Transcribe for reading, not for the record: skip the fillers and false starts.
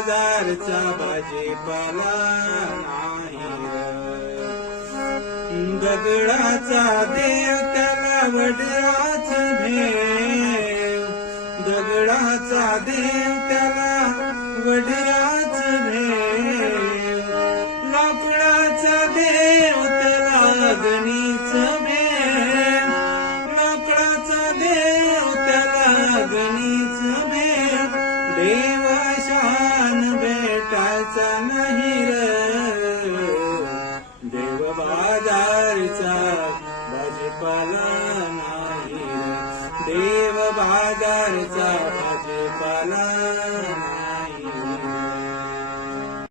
बाजारचा भाजीपाला नाही दगडाचा देव त्याला वडराच भेव दगडाचा देव त्याला वडराच भेव लाकडाचा देव त्याला अग्नीच भेव लाकडाचा देव त्याला अग्नीच भेव देवाशान भेटायचा नाही र देव बाजारचा भाजीपाला नाही र देव